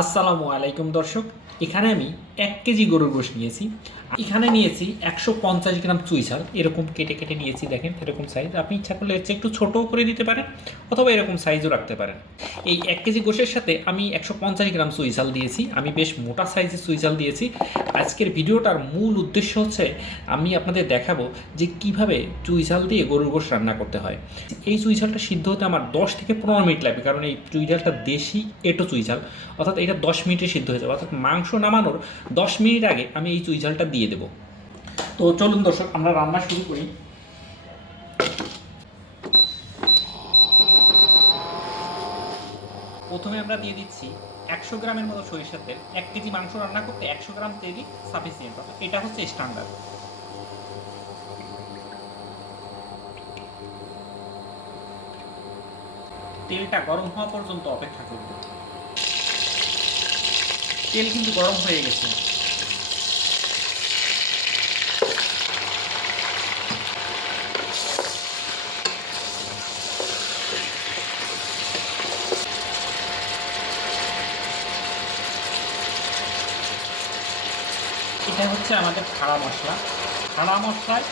আসসালামু আলাইকুম দর্শক, এখানে আমি 1 কেজি গরুর গোশ নিয়েছি। এখানে নিয়েছি 150 গ্রাম চুই ঝাল, এরকম কেটে কেটে নিয়েছি। দেখেন এরকম সাইজ, আপনি ইচ্ছা করলে এর চেয়ে একটু ছোটও করে দিতে পারেন অথবা এরকম সাইজও রাখতে পারেন। এই 1 কেজি গোশের সাথে আমি 150 গ্রাম চুই ঝাল দিয়েছি। আমি বেশ মোটা সাইজের চুই ঝাল দিয়েছি। আজকের ভিডিওটার মূল উদ্দেশ্য হচ্ছে আমি আপনাদের দেখাবো যে কিভাবে চুই ঝাল দিয়ে গরুর গোশ রান্না করতে হয়। এই চুই ঝালটা সিদ্ধ হতে আমার 10 থেকে 15 মিনিট লাগবে, কারণ এই চুই ঝালটা দেশি এঁটো চুই ঝাল, অর্থাৎ এটা 10 মিনিটে সিদ্ধ হয়ে যাবে। অর্থাৎ মাংস নামানোর 10 মিনিট আগে আমি এই চুই ঝালটা দিয়ে দেবো। তো চলুন দর্শক, আমরা রান্না শুরু করি। প্রথমে আমরা দিয়ে দিচ্ছি 100 গ্রামের মতো সরিষার তেল। 1 কেজি মাংস রান্না করতে 100 গ্রাম তেলই সাফিসিয়েন্ট, এটা হচ্ছে স্ট্যান্ডার্ড। তেলটা গরম হওয়া পর্যন্ত অপেক্ষা করব। তেল কিন্তু গরম হয়ে গেছে। এটা হচ্ছে আমাদের খাড়া মশলা। খাড়া মশলায়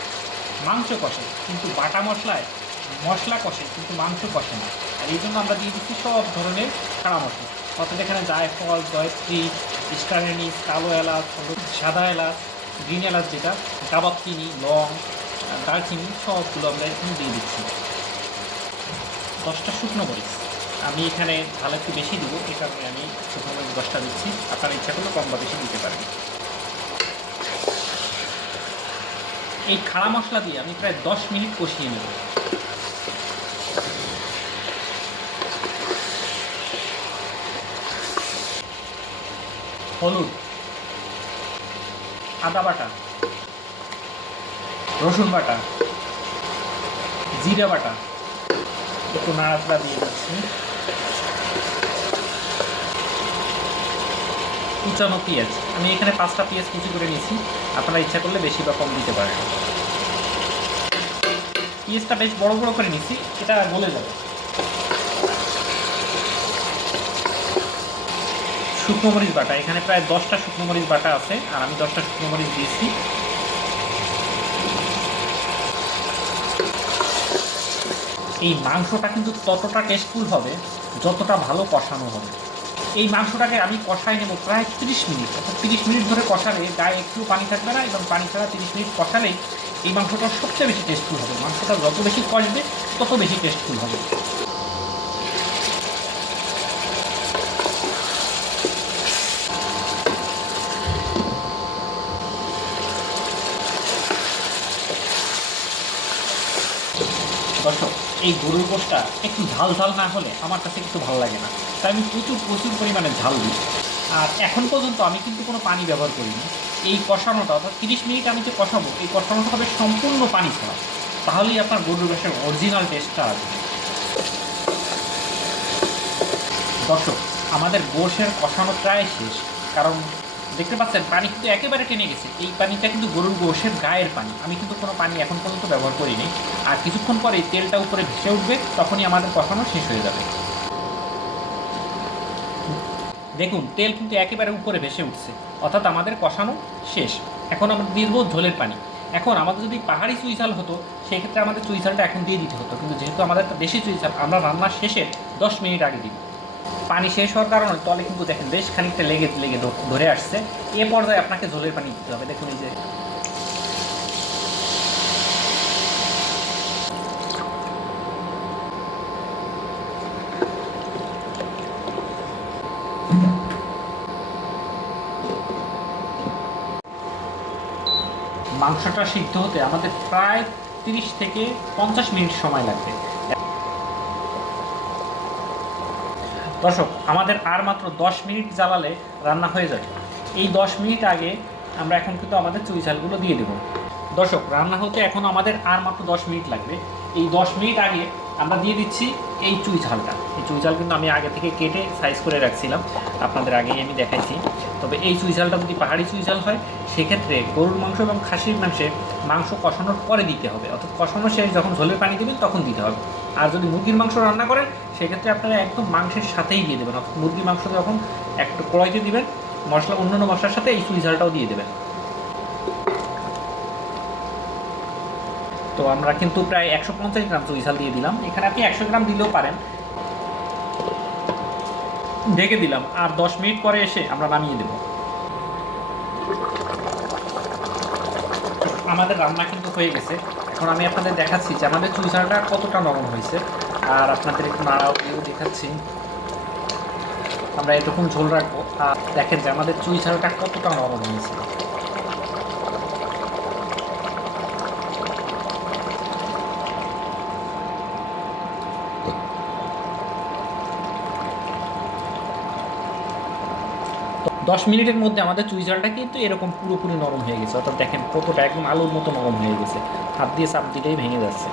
মাংস কষে, কিন্তু বাটা মশলায় মশলা কষে কিন্তু মাংস কষে না। আর এই জন্য আমরা দিয়ে দিচ্ছি সব ধরনের খাড়া মশলা, অর্থাৎ এখানে জায়ফল, জয়ত্রী, স্টার এনিস, কালো এলাচ, সাদা এলাচ, গ্রিন এলাচ যেটা, কাবাব চিনি, লং, দারচিনি, সবগুলো আমরা এখানে দিয়ে দিচ্ছি। 10টা শুকনো মরিচ, আমি এখানে ঝাল একটু বেশি দেবো, এই কারণে আমি শুকনো মরিচ 10টা দিচ্ছি। আপনার ইচ্ছা করলে কম বা বেশি দিতে পারেন। এই খাড়া মশলা দিয়ে আমি প্রায় 10 মিনিট কষিয়ে নেব। হলুদ, আদা বাটা, রসুন বাটা, জিরা বাটা, একটু নাড়াচাড়া দিয়ে দিচ্ছি। কুচানো পেঁয়াজ, আমি এখানে 5টা পেঁয়াজ কুচি করে নিয়েছি, আপনারা ইচ্ছা করলে বেশি বা কম দিতে পারেন। পেঁয়াজটা বেশ বড় বড় করে নিয়েছি, এটা গলে যাবে। শুকনো মরিচ বাটা, এখানে প্রায় 10টা শুকনো মরিচ বাটা আছে, আর আমি 10টা শুকনো মরিচ দিয়েছি। এই মাংসটা কিন্তু ততটা টেস্টফুল হবে যতটা ভালো কষানো হবে। এই মাংসটাকে আমি কষাই নেব প্রায় 30 মিনিট, অর্থাৎ 30 মিনিট ধরে কষালে গায়ে একটু পানি থাকবে না, এবং পানি ছাড়া 30 মিনিট কষালেই এই মাংসটা সবচেয়ে বেশি টেস্টফুল হবে। মাংসটা যত বেশি কষবে তত বেশি টেস্টফুল হবে। দর্শক, এই গরুর গোশটা একটু ঝাল ঝাল না হলে আমার কাছে একটু ভালো লাগে না, তাই আমি প্রচুর পরিমাণে ঝাল দিই। আর এখন পর্যন্ত আমি কিন্তু কোনো পানি ব্যবহার করিনি। এই কষানোটা, অর্থাৎ 30 মিনিট আমি যে কষাবো, এই কষানোটা হবে সম্পূর্ণ পানি ছাড়া, তাহলেই আপনার গরুর গোশের অরিজিনাল টেস্টটা আসবে। দর্শক, আমাদের গোশের কষানো প্রায় শেষ, কারণ দেখতে পাচ্ছেন পানি কিন্তু একেবারে টেনে গেছে। এই পানিটা কিন্তু গরুর গোশের গায়ের পানি, আমি কিন্তু কোনো পানি এখন পর্যন্ত ব্যবহার করিনি। আর কিছুক্ষণ পরে তেলটা উপরে ভেসে উঠবে, তখনই আমাদের কষানো শেষ হয়ে যাবে। দেখুন তেল কিন্তু একেবারে উপরে ভেসে উঠছে, অর্থাৎ আমাদের কষানো শেষ। এখন আমরা দিয়ে দেবো ঝোলের পানি। এখন আমাদের যদি পাহাড়ি চুই ঝাল হতো, সেক্ষেত্রে আমাদের চুই ঝালটা এখন দিয়ে দিতে হতো, কিন্তু যেহেতু আমাদের দেশি চুই ঝাল, আমরা রান্নার শেষে 10 মিনিট আগে দিই। পানি শেষ হওয়ার কারণে তলে কিন্তু দেখেন বেশ খানিকটা লেগে লেগে ধরে আসছে। এ পর্যায়ে আপনাকে ঝোলের পানি দিতে হবে। দেখুন এই যে মাংসটা সিদ্ধ হতে আমাদের প্রায় 30 থেকে 50 মিনিট সময় লাগবে। দর্শক, আমাদের আর মাত্র 10 মিনিট জ্বালালে রান্না হয়ে যাবে। এই 10 মিনিট আগে আমরা এখন কিন্তু আমাদের চুই ঝালগুলো দিয়ে দেবো। দর্শক, রান্না হতে এখন আমাদের আর মাত্র 10 মিনিট লাগবে। এই 10 মিনিট আগে আমরা দিয়ে দিচ্ছি এই চুই ঝালটা। এই চুই ঝাল কিন্তু আমি আগে থেকে কেটে সাইজ করে রাখছিলাম, আপনাদের আগেই আমি দেখাইছি। তবে এই চুই ঝালটা যদি পাহাড়ি চুই ঝাল হয়, সেক্ষেত্রে গরুর মাংস এবং খাসির মাংস কষানোর পরে দিতে হবে, অর্থাৎ কষানো শেষ যখন ঝোলের পানি দেবেন তখন দিতে হবে। আর যদি মুরগির মাংস রান্না করেন, সেক্ষেত্রে আপনারা একদম মাংসের সাথেই দিয়ে দেবেন, অর্থাৎ মুরগির মাংস যখন একটু কড়াইতে দিবেন, মশলা অন্যান্য মশলার সাথে এই চুই ঝালটাও দিয়ে দেবেন। তো আমরা কিন্তু প্রায় 150 গ্রাম চুই ঝাল দিয়ে দিলাম, এখানে আপনি 100 গ্রাম দিলেও পারেন। ঢেকে দিলাম, আর 10 মিনিট পরে এসে আমরা নামিয়ে দেব। আমাদের রান্না কিন্তু হয়ে গেছে। এখন আমি আপনাদের দেখাচ্ছি যে আমাদের চুই ঝালটা কতটা নরম হয়েছে, আর আপনাদের একটু নাড়াও দিয়েও দেখাচ্ছি। আমরা এরকম ঝোল রাখবো, আর দেখেন যে আমাদের চুই ঝালটা কতটা নরম হয়েছে। তো 10 মিনিটের মধ্যে আমাদের চুই ঝালটা কিন্তু এরকম পুরোপুরি নরম হয়ে গেছে, অর্থাৎ দেখেন কতটা একদম আলুর মতো নরম হয়ে গেছে, হাত দিয়ে চাপ দিলেই ভেঙে যাচ্ছে।